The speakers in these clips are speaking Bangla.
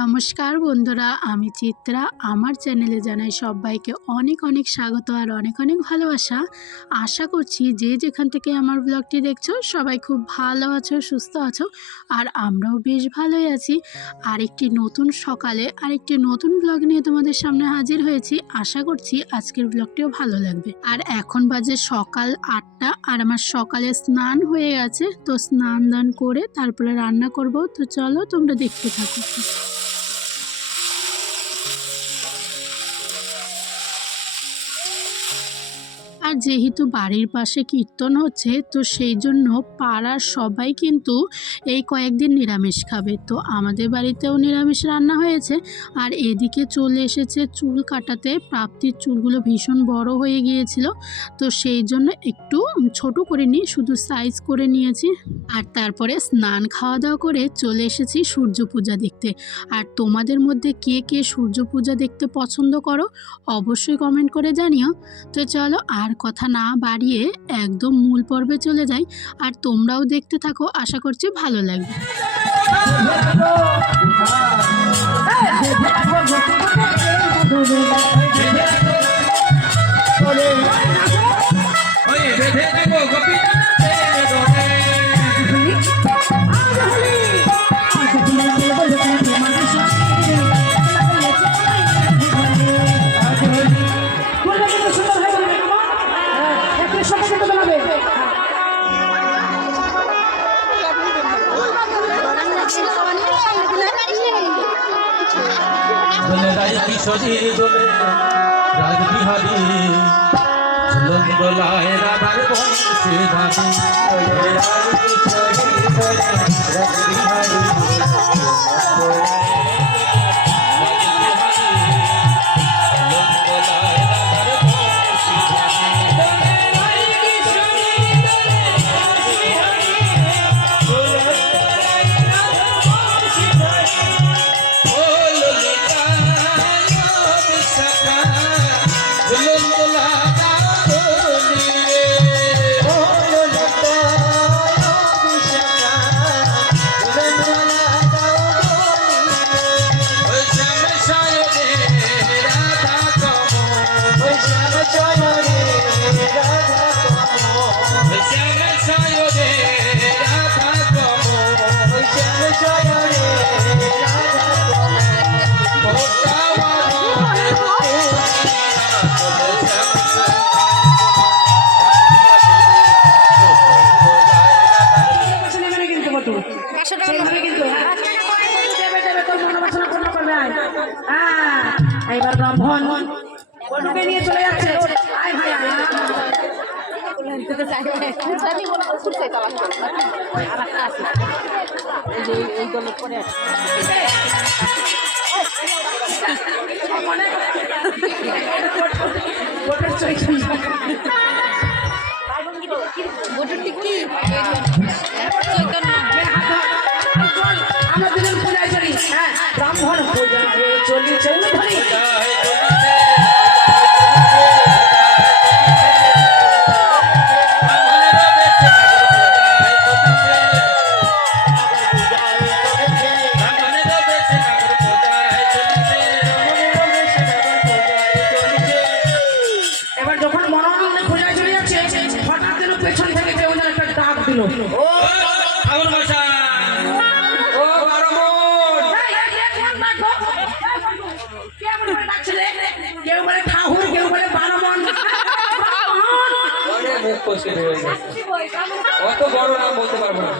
নমস্কার বন্ধুরা, আমি চিত্রা। আমার চ্যানেলে জানাই সবাইকে অনেক অনেক স্বাগত আর অনেক অনেক ভালোবাসা। আশা করছি যে যেখান থেকে আমার ব্লগটি দেখছ, সবাই খুব ভালো আছো, সুস্থ আছো, আর আমরাও বেশ ভালোই আছি। আর একটি নতুন সকালে আর একটি নতুন ব্লগ নিয়ে তোমাদের সামনে হাজির হয়েছি। আশা করছি আজকের ব্লগটিও ভালো লাগবে। আর এখন বাজে সকাল আটটা, আর আমার সকালে স্নান হয়ে গেছে। তো স্নান দান করে তারপরে রান্না করব। তো চলো তোমরা দেখতে থাকো। আর যেহেতু বাড়ির পাশে কীর্তন হচ্ছে, তো সেই জন্য পাড়ার সবাই কিন্তু এই কয়েকদিন নিরামিষ খাবে। তো আমাদের বাড়িতেও নিরামিষ রান্না হয়েছে। আর এদিকে চলে এসেছে চুল কাটাতে। প্রাপ্তির চুলগুলো ভীষণ বড় হয়ে গিয়েছিল। তো সেই জন্য একটু ছোট করে নিই শুধু সাইজ করে নিয়েছি। আর তারপরে স্নান খাওয়া দাওয়া করে চলে এসেছি সূর্য পূজা দেখতে। আর তোমাদের মধ্যে কে কে সূর্য পূজা দেখতে পছন্দ করো, অবশ্যই কমেন্ট করে জানিও। তো চলো আর কথা না বাড়িয়ে একদম মূল পর্বে চলে যাই। আর তোমরাও দেখতে থাকো, আশা করছি ভালো লাগবে। দোলে রাই কিশোরী দোলে রাজবিহারী ঝুলন দোলায় রাধার বংশে রাধে দোলে রাই কিশোরী দোলে রাজবিহারী একশো টাকা এইবার ব্রাহ্মণ। বটুকে নিয়ে চলে যাচ্ছে। আয় ভাই আয়। আমি মনে দিল। ও ঠাকুর মশাই। ও বারমন? কেউ বলে ঠাকুর কেউ বলে বারমন অনেক মুখ রয়েছে অত বড় নাম বলতে পারব না।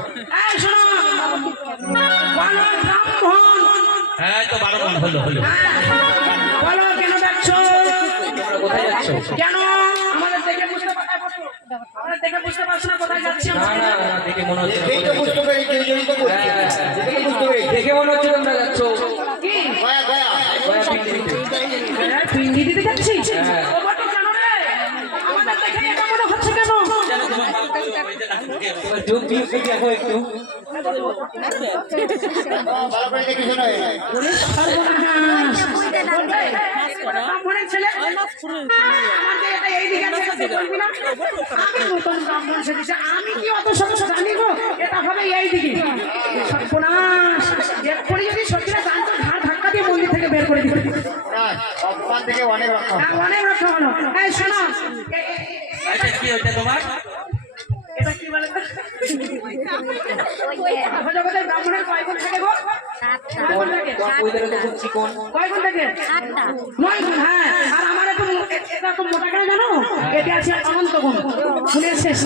এই শোনো। বলো হ্যাঁ তো বারো মান হলো হলো হ্যাঁ, বলো কেন ডাকছো তোমরা কোথায় যাচ্ছ কেন আমাদের দেখে বুঝতে পারছ আমাদের দেখে বুঝতে পারছ না কোথায় যাচ্ছি না আমরা না না দেখে মনে হচ্ছে দেখে বুঝতে পারি কেউ জড়িত দেখে বুঝতে পারি দেখে মনে হচ্ছে তোমরা যাচ্ছ কি গয়া গয়া গয়া পিকনিকে। হ্যাঁ, পিন্ডি যাচ্ছি হ্যাঁ। ও বাবা, কেন রে? আমাদের দেখে এটা মনে হচ্ছে কেন যোগ বিয়োগ দেখো একটু ভালো করে দেখে শোনো সর্বনাশ। ছেলে এইদিকে বলবি না? আমি নতুন ব্রাহ্মণ সেজেছি, আমি কি অত সব জানি গো এটা হবে এই দিকে সর্বনাশ এরপরে যদি সত্যিটা জানতো ঘাট ওখান থেকে? অনেক রক্ষা অনেক রক্ষা হলো এই শোনো এ- এ- এটা কি ওইটা তোমার এটা কি বলে ভোজগতের ব্রাহ্মণের কয় গুণ থাকে? গো কয় গুণ থাকে কয় গুণ নয় গুণ হ্যাঁ আর আমার এখন এ- এটা তো মোটা কেন জানো? এতে আছে অনন্ত গুণ। গুণের শেষ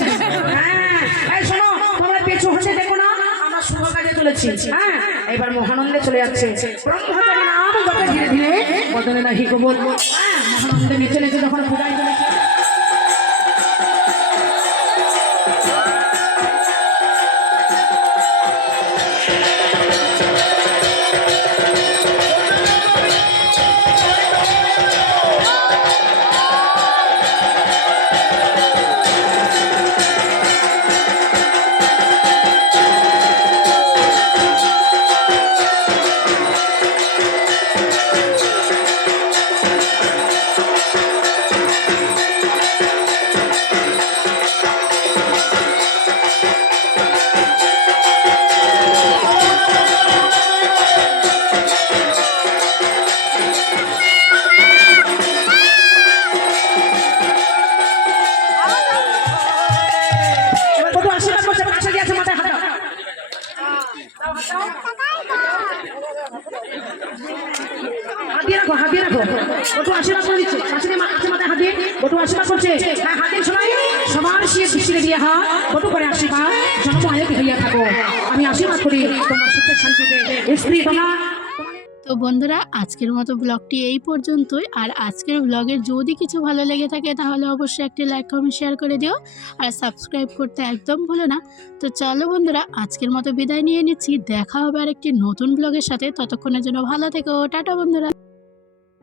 হ্যাঁ। এই শোনো তোমরা পেছু হতে দেখো না আমরা শুভ কাজে চলেছি। হ্যাঁ। এবার মহানন্দে চলে যাচ্ছে। ব্রহ্মচারী নাম যত ধীরে ধীরে বদলে নাহি গো বলব হ্যাঁ মহানন্দে নিচে নেচে যখন পূজায় চলেছে। হ্যাঁ তো বন্ধুরা, আজকের মতো ব্লগটি এই পর্যন্তই। আর আজকের ব্লগের যদি কিছু ভালো লেগে থাকে, তাহলে অবশ্যই একটি লাইক, কমেন্ট, শেয়ার করে দিও। আর সাবস্ক্রাইব করতে একদম ভুলো না। তো চলো বন্ধুরা, আজকের মতো বিদায় নিয়ে নিচ্ছি। দেখা হবে আর একটি নতুন ব্লগের সাথে। ততক্ষণের জন্য ভালো থেকো। টাটা বন্ধুরা।